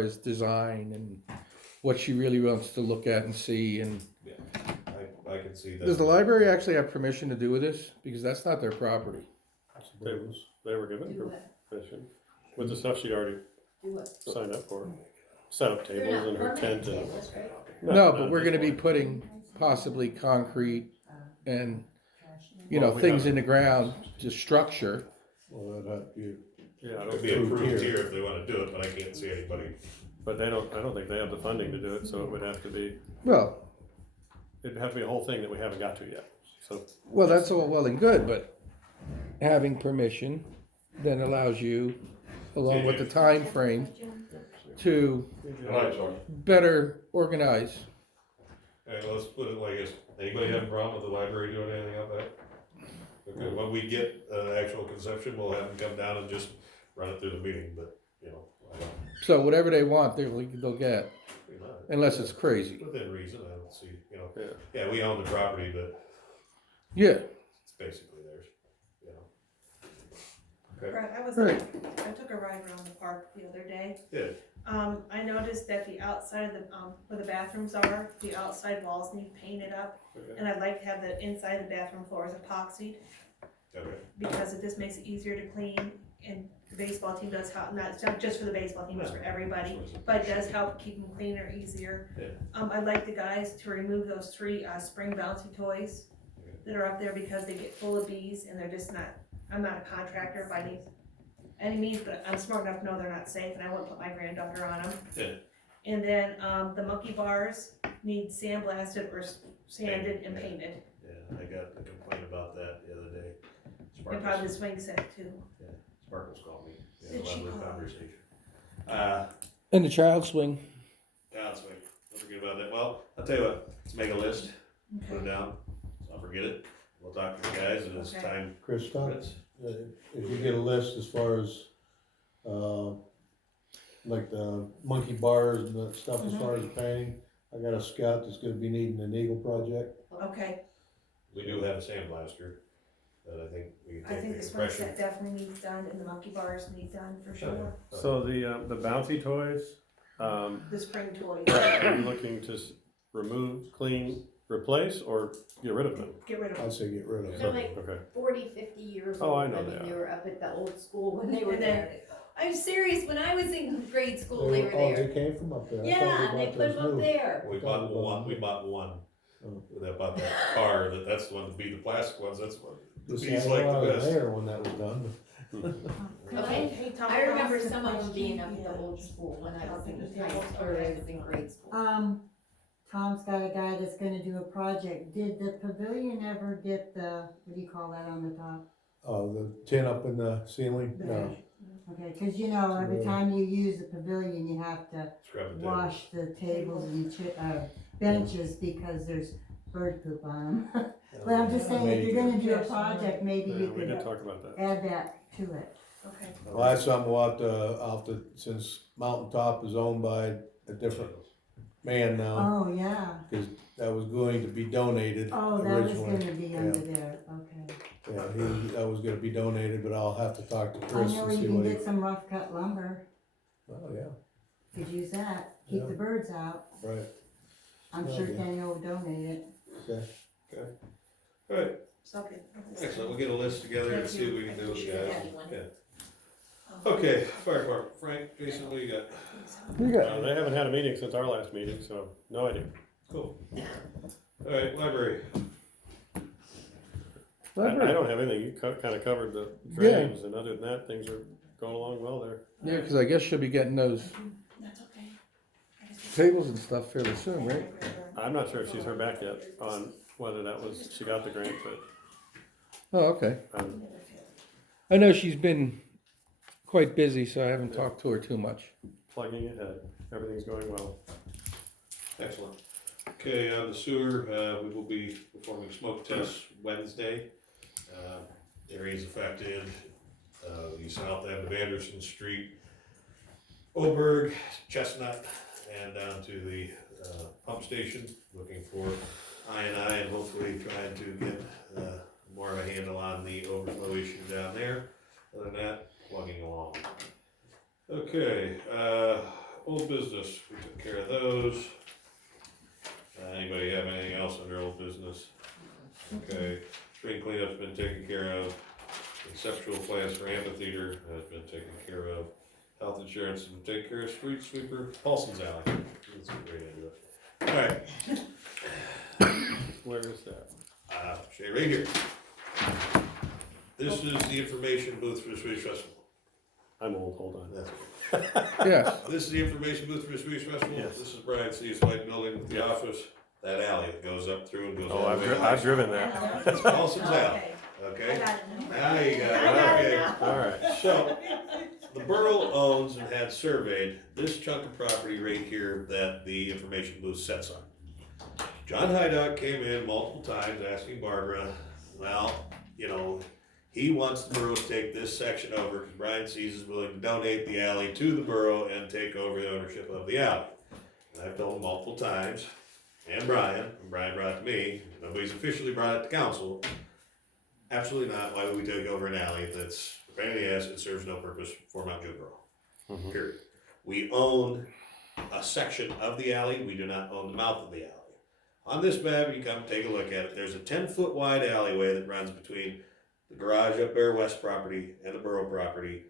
as design and what she really wants to look at and see. And Yeah, I can see that. does the library actually have permission to do this? Because that's not their property. They were given Do what? permission with the stuff she'd already Do what? signed up for. Set up They're tables not and her permanent tent and. tables, right? No, not but at we're this gonna be point. putting possibly concrete and, Well, we things have- in the ground to structure. Well, that'd have to be, Yeah, I It'd don't, be approved Here. here if they wanna do it, but I can't see anybody. but I don't think they have the funding to do it, so it would have to be, Well, it'd have to be a whole thing that we haven't got to yet, so. well, that's all well and good, but having permission then allows you, along with the time frame, to better organize. Alright, let's put it like this, anybody have a problem with the library doing anything out there? Okay, when we get, actual conception, we'll have them come down and just run it through the meeting, but, I don't, So whatever they want, they'll get, you know, unless it's crazy. within reason, I don't see, Yeah. yeah, we own the property, but Yeah, it's basically theirs, Okay. Right, Right. I took a ride around the park the other day. Yeah. I noticed that the outside of the, where the bathrooms are, the outside walls need painted up. Okay. And I'd like to have the inside of the bathroom floors epoxied, Okay. because it just makes it easier to clean. And the baseball team does help, not, it's not just for the baseball team, it's for everybody, but it does help keep them cleaner, easier. Yeah. I'd like the guys to remove those 3, spring bouncy toys Okay. that are up there, because they get full of bees and they're just not, I'm not a contractor by any means, but I'm smart enough to know they're not safe, and I wouldn't put my granddaughter on them. Yeah. And then, the monkey bars need sandblasted or sanded and painted, Yeah, I got a complaint about that the other day. and probably the swing set too. Sparkles called me, Did she lovely call? conversation. and the child swing. Yeah, that's right, don't forget about that, well, I'll tell you what, let's make a list, put it down, I'll forget it, we'll talk to the guys, and as Okay. time Krista, permits. if you get a list as far as, like the monkey bars and the stuff as far as the painting, I got a scout that's gonna be needing an Eagle project. Okay, We do have a sandblaster, that I think we can I take think the the swing compression. set definitely needs done, and the monkey bars need done for sure. So the bouncy toys, are The spring toys, you looking to remove, clean, replace, or get rid of them? get rid of them. I'd say get rid of They're it. like Okay, 40, 50 years Oh, old. I know mean, they they are. were up at the old school when they were And then- there. I'm serious, when I was in grade school, they were Oh, there. they came from up there. I thought Yeah, and they bought put those them up new. there. We bought one, Oh. that bought that car, that's the one to be the plastic ones, that's what, Just Bees I like the was best. there when that was done. Okay. Hey, Tom, I remember ask a some of them question. being up at the old school when I was in high school, or I was in grade school. Tom's got a guy that's gonna do a project. Did the pavilion ever get the, what do you call that on the top? The tin up in the ceiling, no. Okay, cause you know, every Yeah. time you use the pavilion, you have to scrub it down. wash the tables and benches because there's bird poop on them. But I'm just saying, if you're gonna do a project, maybe yeah, you we did could talk about that. add that to it. Okay, Well, that's something I'll have to, since Mountaintop is owned by a different man now, Oh, yeah. cause that was going to be donated Oh, that was originally. gonna be under there, okay. Yeah, that was gonna be donated, but I'll have to talk to I Chris know and you see can what he. get some rough cut lumber. Oh, yeah, Could use that, keep Yeah. the birds out. right, I'm Yeah, sure yeah. Kenny will donate it. Alright, so okay. excellent, we'll get a list together and see what we can do with the guys. Yeah. Okay, fire department, Frank, Jason, what do you got? You got They haven't had a meeting since our last meeting, so no idea. Cool. Alright, library, I library. don't have anything, you kinda covered the drains, and other than that, things are going along well there. Yeah, because I guess she'll be getting those That's okay. tables and stuff fairly soon, right? I'm not sure if she's heard back yet on whether that was, she got the grant, Oh, okay. but, I know she's been quite busy, so I haven't talked to her too much. plugging ahead, everything's going well. excellent. Okay, on the sewer, we will be performing smoke tests Wednesday. Areas affected, the south end of Anderson Street, Oberg, Chestnut, and down to the, pump station, looking for I and hopefully trying to get, more of a handle on the overflow issue down there. Other than that, plugging along. Okay, old business, we took care of those. Anybody have anything else under old business? Okay, spring cleanup's been taken care of. Conceptual plans for amphitheater has been taken care of. Health insurance has been taken care of. Street sweeper, Paulson's Alley. That's a great idea. Alright, Where is that? Shay, right here. This is the information booth for the Swedish Festival. I'm old, hold on. That's Yes, This is the information booth for the Swedish Festival. Yes. This is Brian C's white building with the office. That alley that goes up through and goes Oh, all the way. I've driven that. It's Paulson's Alley, Okay, I okay? got it now. Now you got I got it, it okay. now. All right. So, the borough owns and had surveyed this chunk of property right here that the information booth sets on. John Hydock came in multiple times asking Barbara, well, you know, he wants the borough to take this section over because Brian Seas is willing to donate the alley to the borough and take over the ownership of the alley. And I've told him multiple times, and Brian brought it to me, nobody's officially brought it to council. Absolutely not, why would we take over an alley that's, if anything else, it serves no purpose for Mount Joe Borough, Mhm. period. We own a section of the alley, we do not own the mouth of the alley. On this map, you come take a look at it, there's a 10-foot wide alleyway that runs between the garage up Bear West property and the borough property,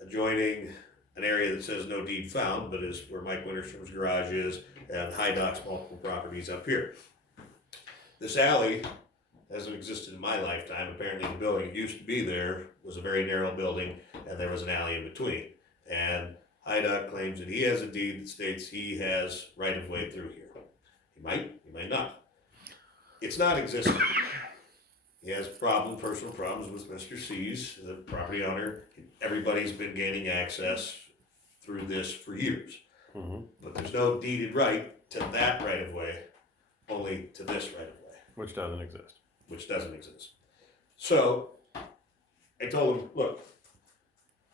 adjoining an area that says no deed found, but is where Mike Winterstrom's garage is, and Hydock's multiple properties up here. This alley hasn't existed in my lifetime. Apparently the building that used to be there was a very narrow building, and there was an alley in between. And Hydock claims that he has a deed that states he has right of way through here. He might not. It's not existing. He has personal problems with Mr. C's, the property owner. Everybody's been gaining access through this for years. Mhm. But there's no deeded right to that right of way, only to this right of way, Which doesn't exist. which doesn't exist. So I told him, look,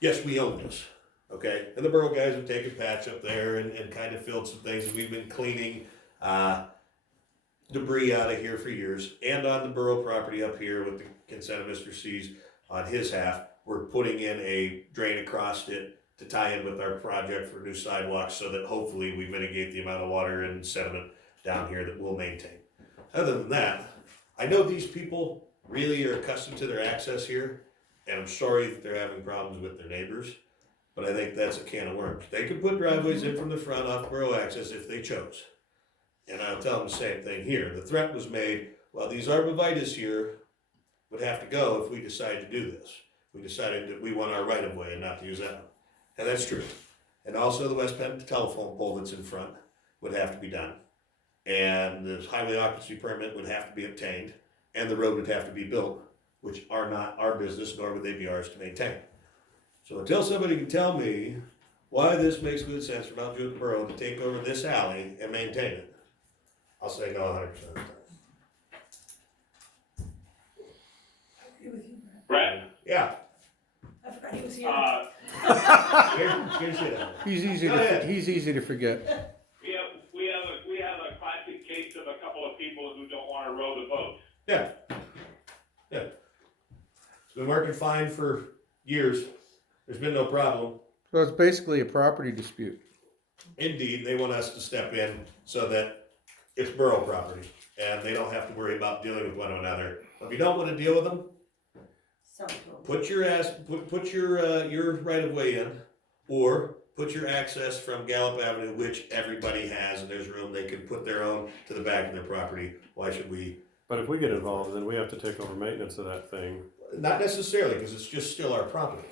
yes, we own this, okay? And the borough guys have taken patch up there and kind of filled some things, and we've been cleaning debris out of here for years. And on the borough property up here with the consent of Mr. C's on his half, we're putting in a drain across it to tie in with our project for new sidewalks so that hopefully we mitigate the amount of water and sediment down here that we'll maintain. Other than that, I know these people really are accustomed to their access here, and I'm sorry that they're having problems with their neighbors, but I think that's a can of worms. They could put driveways in from the front off borough access if they chose. And I'll tell them the same thing here. The threat was made, well, these arborvitaes here would have to go if we decide to do this. We decided that we want our right of way and not to use that one. And that's true. And also the West Penn telephone pole that's in front would have to be done. And the highway occupancy permit would have to be obtained, and the road would have to be built, which are not our business, nor would they be ours to maintain. So until somebody can tell me why this makes good sense for Mount Judith Borough to take over this alley and maintain it, I'll say no 100% of the time. Brett, Yeah. I forgot he was here. Here's it. he's easy Go ahead. he's easy to forget. we have a classic case of a couple of people who don't want to row the boat. Yeah. It's been working fine for years. There's been no problem. So it's basically a property dispute. Indeed, they want us to step in so that it's borough property and they don't have to worry about dealing with one another. If you don't want to deal with them, put your right of way in, or put your access from Gallup Avenue, which everybody has, and there's room they can put their own to the back of their property. Why should we? But if we get involved, then we have to take over maintenance of that thing. Not necessarily, because it's just still our property.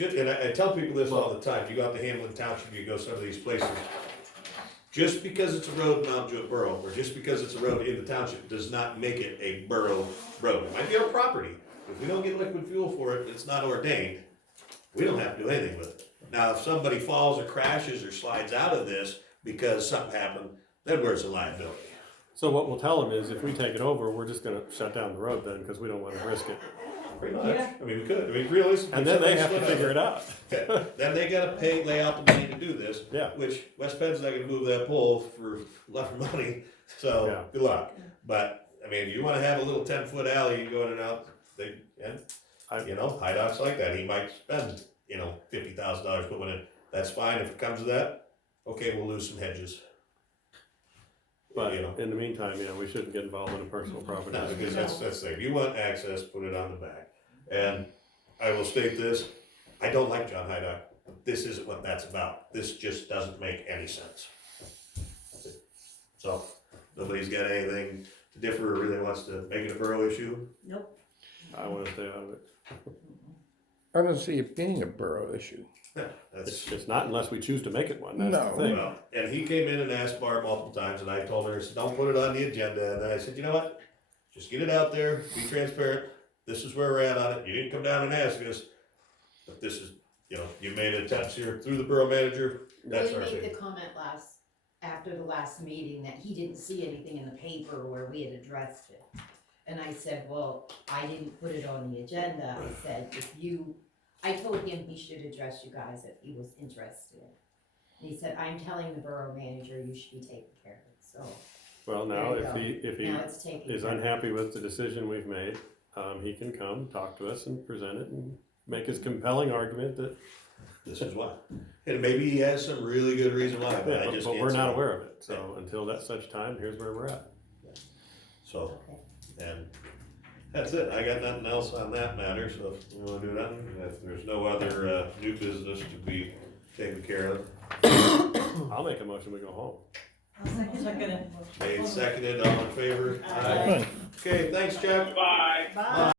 And I tell people this all the time. You go out to Hamlin Township, you go some of these places. Just because it's a road in Mount Jewett Borough, or just because it's a road in the township, does not make it a borough road. It might be our property. If we don't get liquid fuel for it, it's not ordained. We don't have to do anything with it. Now, if somebody falls or crashes or slides out of this because something happened, then where's the liability? So what we'll tell them is if we take it over, we're just gonna shut down the road then, because we don't wanna risk it. Pretty much. I mean, we could. I mean, realistically. And then they have somebody to slid figure it out. Okay. Then they gotta lay out the money to do this. Yeah. Which West Penn's not gonna move that pole for a lot of money, so Yeah. good luck. But, I mean, if you wanna have a little 10-foot alley, you go in and out, Hydock's like that, he might spend, $50,000 put one in. That's fine, if it comes to that, okay, we'll lose some hedges. But You know. in the meantime, we shouldn't get involved in a personal property. No, because that's the thing, you want access, put it on the back. And I will state this, I don't like John Hydock, but this isn't what that's about. This just doesn't make any sense. So, nobody's got anything to differ or really wants to make it a borough issue? Nope. I wanna stay out of it. I don't see it being a borough issue. Yeah, that's. It's not unless we choose to make it one, that's No. the thing. Well, and he came in and asked Barb multiple times, and I told her, I said, don't put it on the agenda, and then I said, you know what? Just get it out there, be transparent, this is where we're at on it, you didn't come down and ask us, but this is, you made attempts here through the borough manager, that's our Billy made thing. the comment after the last meeting that he didn't see anything in the paper where we had addressed it. And I said, well, I didn't put it on the agenda, I said, I told him he should address you guys if he was interested. And he said, I'm telling the borough manager you should be taking care of it, so Well, now, There you if he now it's taken. is unhappy with the decision we've made, he can come, talk to us and present it and make his compelling argument that, This is why. And maybe he has some really good reason why, but I but just but can't. we're see not it. aware of it, so until that such time, here's where we're at. So, and that's it, I got nothing else on that matter, so if you wanna do nothing, if there's no other, new business to be taken care of. I'll make a motion, we go home. Made, seconded, all in favor? Fine. Okay, thanks, Chuck. Bye. Bye.